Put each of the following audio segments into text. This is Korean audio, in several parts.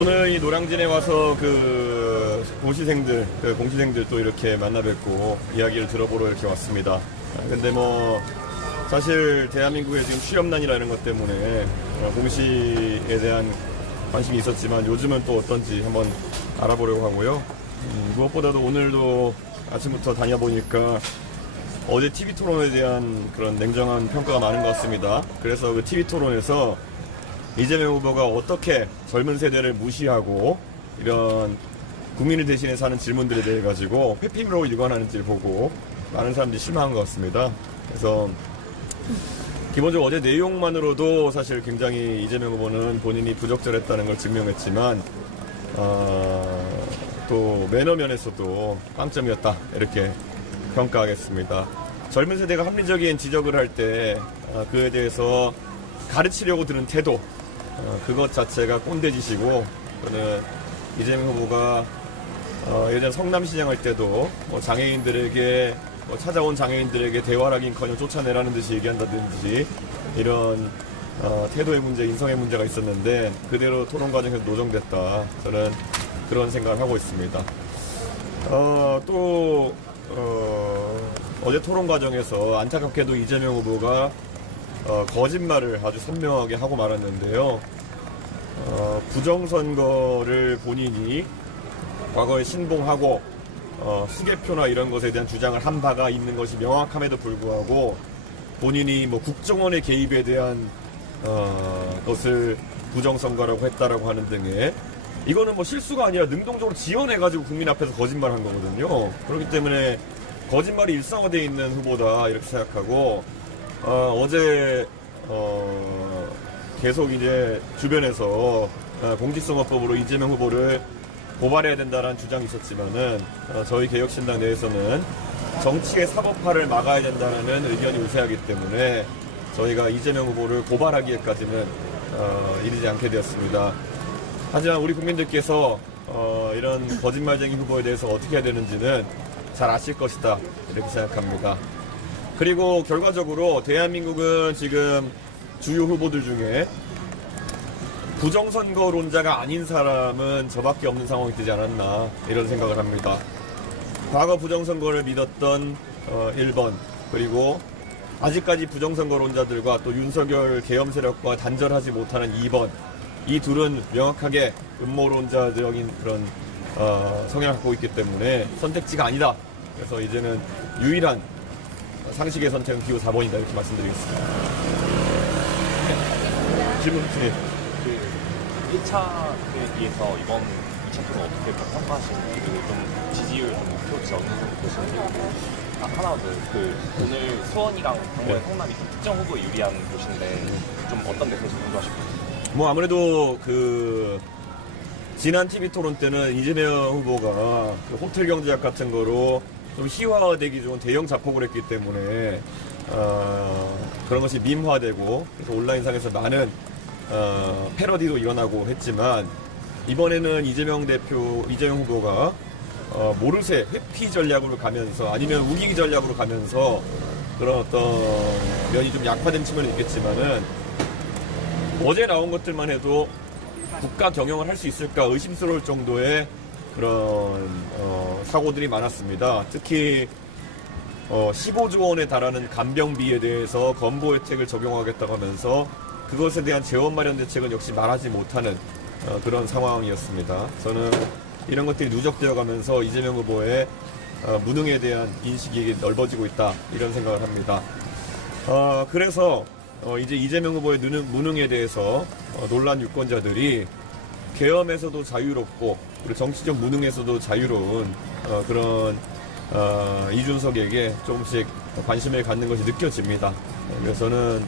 오늘 이 노량진에 와서 고시생들, 공시생들 또 이렇게 만나 뵙고 이야기를 들어보러 이렇게 왔습니다. 근데 사실 대한민국의 지금 취업난이라는 것 때문에 공시에 대한 관심이 있었지만 요즘은 또 어떤지 한번 알아보려고 하고요. 무엇보다도 오늘도 아침부터 다녀보니까 어제 TV 토론에 대한 그런 냉정한 평가가 많은 것 같습니다. 그래서 그 TV 토론에서 이재명 후보가 어떻게 젊은 세대를 무시하고 이런 국민을 대신해 사는 질문들에 대해 가지고 회피로 일관하는지를 보고 많은 사람들이 실망한 것 같습니다. 그래서 기본적으로 어제 내용만으로도 사실 굉장히 이재명 후보는 본인이 부적절했다는 걸 증명했지만 또 매너 면에서도 빵점이었다 이렇게 평가하겠습니다. 젊은 세대가 합리적인 지적을 할 때 그에 대해서 가르치려고 드는 태도 그것 자체가 꼰대짓이고, 저는 이재명 후보가 예전 성남시장 할 때도 장애인들에게 찾아온 장애인들에게 대화를 하긴커녕 쫓아내라는 듯이 얘기한다든지 이런 태도의 문제, 인성의 문제가 있었는데 그대로 토론 과정에서 노정됐다. 저는 그런 생각을 하고 있습니다. 어제 토론 과정에서 안타깝게도 이재명 후보가 거짓말을 아주 선명하게 하고 말았는데요. 부정선거를 본인이 과거에 신봉하고 수개표나 이런 것에 대한 주장을 한 바가 있는 것이 명확함에도 불구하고 본인이 국정원의 개입에 대한 것을 부정선거라고 했다라고 하는 등의, 이거는 실수가 아니라 능동적으로 지원해가지고 국민 앞에서 거짓말한 거거든요. 그렇기 때문에 거짓말이 일상화되어 있는 후보다 이렇게 생각하고, 어제 계속 이제 주변에서 공직선거법으로 이재명 후보를 고발해야 된다는 주장이 있었지만은 저희 개혁신당 내에서는 정치의 사법화를 막아야 된다는 의견이 우세하기 때문에 저희가 이재명 후보를 고발하기에까지는 이르지 않게 되었습니다. 하지만 우리 국민들께서 이런 거짓말쟁이 후보에 대해서 어떻게 해야 되는지는 잘 아실 것이다 이렇게 생각합니다. 그리고 결과적으로 대한민국은 지금 주요 후보들 중에 부정선거론자가 아닌 사람은 저밖에 없는 상황이 되지 않았나 이런 생각을 합니다. 과거 부정선거를 믿었던 1번, 그리고 아직까지 부정선거론자들과 또 윤석열 계엄 세력과 단절하지 못하는 2번, 이 둘은 명확하게 음모론자적인 그런 성향을 갖고 있기 때문에 선택지가 아니다. 그래서 이제는 유일한 상식의 선택은 기호 4번이다 이렇게 말씀드리겠습니다. 질문 네. 1차에 비해서 이번 2차 토론 어떻게 평가하시는지, 그리고 좀 지지율 목표치 어느 정도 보시는지. 하나 더, 오늘 수원이랑 강원 성남이 좀 특정 후보에 유리한 곳인데 좀 어떤 데서 공부하실 건지. 아무래도 지난 TV 토론 때는 이재명 후보가 호텔 경제학 같은 거로 좀 희화화되기 좋은 대형 자폭을 했기 때문에 그런 것이 밈화되고 그래서 온라인상에서 많은 패러디도 일어나고 했지만, 이번에는 이재명 후보가 모르쇠 회피 전략으로 가면서 아니면 우기기 전략으로 가면서 그런 어떤 면이 좀 약화된 측면이 있겠지만은, 어제 나온 것들만 해도 국가 경영을 할 수 있을까 의심스러울 정도의 그런 사고들이 많았습니다. 특히 15조 원에 달하는 간병비에 대해서 건보 혜택을 적용하겠다고 하면서 그것에 대한 재원 마련 대책은 역시 말하지 못하는 그런 상황이었습니다. 저는 이런 것들이 누적되어 가면서 이재명 후보의 무능에 대한 인식이 넓어지고 있다 이런 생각을 합니다. 그래서 이제 이재명 후보의 무능에 대해서 논란 유권자들이 계엄에서도 자유롭고 그리고 정치적 무능에서도 자유로운 그런 이준석에게 조금씩 관심을 갖는 것이 느껴집니다. 그래서 저는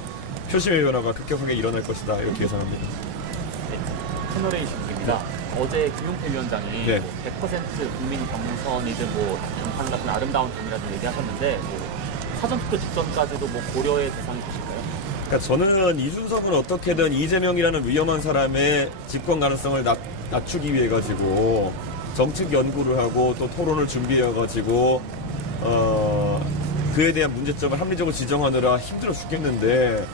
표심의 변화가 급격하게 일어날 것이다 이렇게 예상합니다. 네, 채널A 입니다. 어제 김용태 위원장이 네. 100% 국민 경선이든 단판 같은 아름다운 정이라든 얘기하셨는데 사전투표 직전까지도 고려의 대상이 되실까요? 그러니까 저는 이준석은 어떻게든 이재명이라는 위험한 사람의 집권 가능성을 낮추기 위해 가지고 정책 연구를 하고 또 토론을 준비해 가지고 그에 대한 문제점을 합리적으로 지정하느라 힘들어 죽겠는데,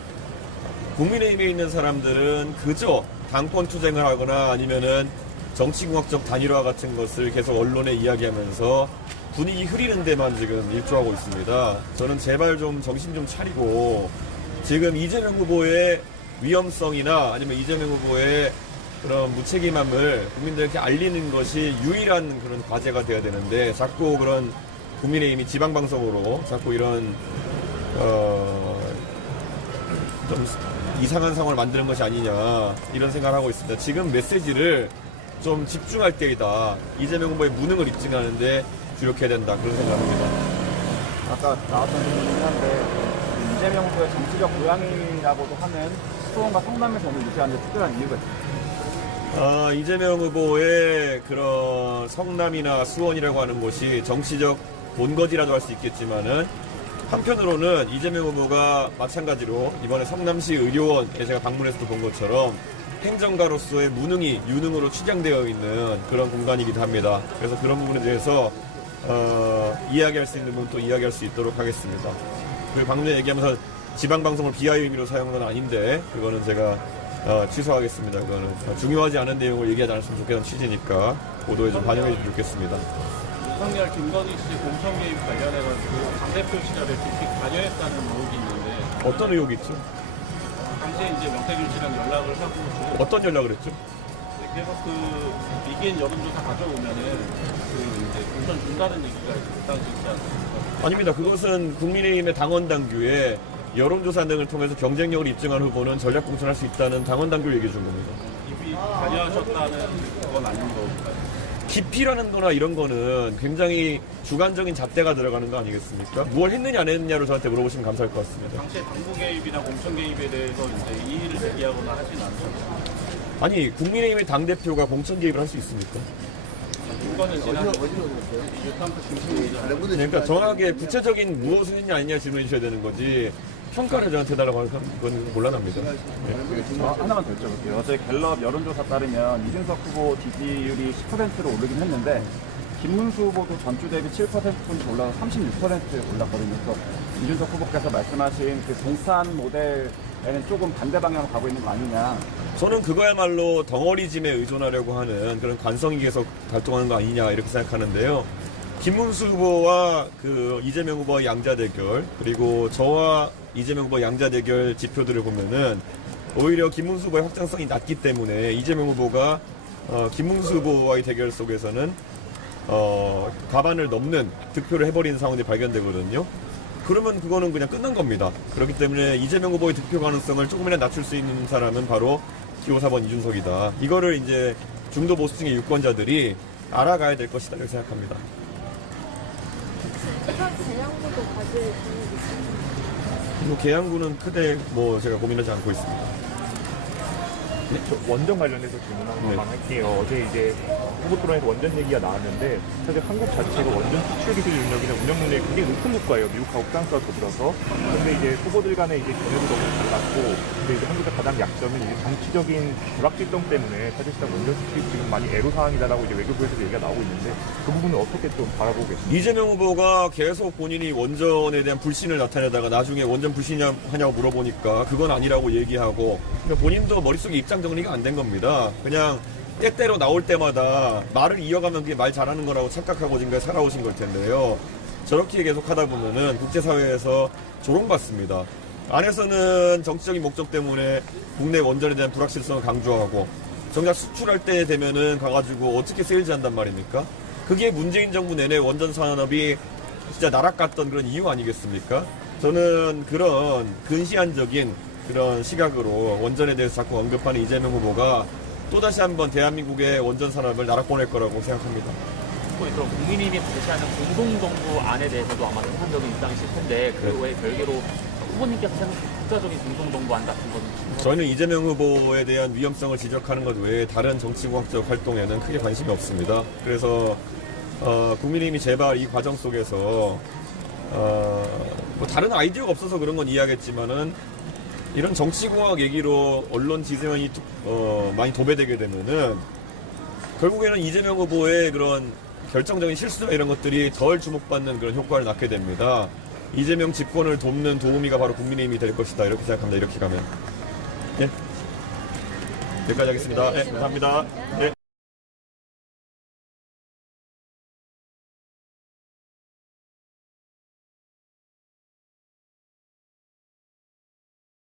국민의힘에 있는 사람들은 그저 당권 투쟁을 하거나 아니면은 정치공학적 단일화 같은 것을 계속 언론에 이야기하면서 분위기 흐리는 데만 지금 일조하고 있습니다. 저는 제발 좀 정신 좀 차리고 지금 이재명 후보의 위험성이나 아니면 이재명 후보의 그런 무책임함을 국민들에게 알리는 것이 유일한 그런 과제가 돼야 되는데 자꾸 그런 국민의힘이 지방방송으로 자꾸 이런 좀 이상한 상황을 만드는 것이 아니냐 이런 생각을 하고 있습니다. 지금 메시지를 좀 집중할 때이다. 이재명 후보의 무능을 입증하는데 주력해야 된다. 그런 생각을 합니다. 아까 나왔던 얘기긴 한데 이재명 후보의 정치적 고향이라고도 하는 수원과 성남에서 오늘 유세하는 데 특별한 이유가 있습니다. 이재명 후보의 그런 성남이나 수원이라고 하는 곳이 정치적 본거지라도 할 수 있겠지만은 한편으로는 이재명 후보가 마찬가지로 이번에 성남시 의료원에 제가 방문해서도 본 것처럼 행정가로서의 무능이 유능으로 취장되어 있는 그런 공간이기도 합니다. 그래서 그런 부분에 대해서 이야기할 수 있는 부분 또 이야기할 수 있도록 하겠습니다. 그리고 방금 전에 얘기하면서 지방방송을 비하의 의미로 사용한 건 아닌데 그거는 제가 취소하겠습니다. 그거는 중요하지 않은 내용을 얘기하지 않았으면 좋겠는 취지니까 보도에 좀 반영해 주시면 좋겠습니다. 윤석열, 김건희 씨 공천 개입 관련해가지고 당대표 시절에 직접 관여했다는 의혹이 있는데 어떤 의혹이 있죠? 당시에 이제 명태균 씨랑 연락을 하고 어떤 연락을 했죠? 그래서 그 이기엔 여론조사 가져오면은 그 이제 공천 준다는 얘기가 그 당시 있지 않습니까? 아닙니다. 그것은 국민의힘의 당원 당규에 여론조사 등을 통해서 경쟁력을 입증한 후보는 전략 공천할 수 있다는 당원 당규 얘기해 준 겁니다. 이미 관여하셨다는 건 아닌 거니까요. 기피라는 거나 이런 거는 굉장히 주관적인 잣대가 들어가는 거 아니겠습니까? 무엇 했느냐 안 했느냐로 저한테 물어보시면 감사할 것 같습니다. 당시에 당부 개입이나 공천 개입에 대해서 이제 이의를 제기하거나 하진 않죠. 아니 국민의힘의 당대표가 공천 개입을 할 수 있습니까? 이거는 지난 유탐프 중심이죠. 그러니까 정확하게 구체적인 무엇을 했냐 아니냐 질문해 주셔야 되는 거지 평가를 저한테 해달라고 하는 건 곤란합니다. 하나만 더 여쭤볼게요. 어제 갤럽 여론조사 따르면 이준석 후보 지지율이 10%로 오르긴 했는데 김문수 후보도 전주 대비 7%포인트 올라서 36% 올랐거든요. 그래서 이준석 후보께서 말씀하신 그 동탄 모델에는 조금 반대 방향으로 가고 있는 거 아니냐. 저는 그거야말로 덩어리짐에 의존하려고 하는 그런 관성이 계속 발동하는 거 아니냐 이렇게 생각하는데요. 김문수 후보와 그 이재명 후보의 양자 대결 그리고 저와 이재명 후보 양자 대결 지표들을 보면은 오히려 김문수 후보의 확장성이 낮기 때문에 이재명 후보가 김문수 후보와의 대결 속에서는 과반을 넘는 득표를 해버리는 상황이 발견되거든요. 그러면 그거는 그냥 끝난 겁니다. 그렇기 때문에 이재명 후보의 득표 가능성을 조금이나 낮출 수 있는 사람은 바로 기호 4번 이준석이다. 이거를 이제 중도 보수층의 유권자들이 알아가야 될 것이다 이렇게 생각합니다. 부산 계양구도 가질 계획이 있습니다. 뭐 계양구는 크게 뭐 제가 고민하지 않고 있습니다. 원전 관련해서 질문 한 번만 할게요. 어제 이제 후보 토론에서 원전 얘기가 나왔는데 사실 한국 자체가 원전 수출 기술 능력이나 운영 능력이 굉장히 높은 국가예요. 미국하고 프랑스와 더불어서. 근데 이제 후보들 간의 이제 견해도 너무 달랐고, 근데 이제 한국의 가장 약점은 이제 정치적인 불확실성 때문에 사실상 원전 수출이 지금 많이 애로사항이다라고 이제 외교부에서 얘기가 나오고 있는데 그 부분을 어떻게 좀 바라보고 계십니까? 이재명 후보가 계속 본인이 원전에 대한 불신을 나타내다가 나중에 원전 불신하냐고 물어보니까 그건 아니라고 얘기하고 그러니까 본인도 머릿속에 입장 정리가 안 된 겁니다. 그냥 때때로 나올 때마다 말을 이어가면 그게 말 잘하는 거라고 착각하고 지금까지 살아오신 걸 텐데요. 저렇게 계속 하다 보면은 국제사회에서 조롱받습니다. 안에서는 정치적인 목적 때문에 국내 원전에 대한 불확실성을 강조하고 정작 수출할 때 되면은 가가지고 어떻게 세일즈 한단 말입니까? 그게 문재인 정부 내내 원전 산업이 진짜 나락갔던 그런 이유 아니겠습니까? 저는 그런 근시안적인 그런 시각으로 원전에 대해서 자꾸 언급하는 이재명 후보가 또다시 한번 대한민국의 원전 산업을 나락보낼 거라고 생각합니다. 그럼 국민의힘이 제시하는 공동정부 안에 대해서도 아마 생산적인 입장이 있을 텐데 그 외에 별개로 후보님께서 생각하는 국가적인 공동정부안 같은 거는 저는 이재명 후보에 대한 위험성을 지적하는 것 외에 다른 정치공학적 활동에는 크게 관심이 없습니다. 그래서 국민의힘이 제발 이 과정 속에서 뭐 다른 아이디어가 없어서 그런 건 이해하겠지만은 이런 정치공학 얘기로 언론 지지만이 많이 도배되게 되면은 결국에는 이재명 후보의 그런 결정적인 실수나 이런 것들이 덜 주목받는 그런 효과를 낳게 됩니다. 이재명 집권을 돕는 도우미가 바로 국민의힘이 될 것이다 이렇게 생각합니다. 이렇게 가면. 네. 여기까지 하겠습니다. 네, 감사합니다. 네.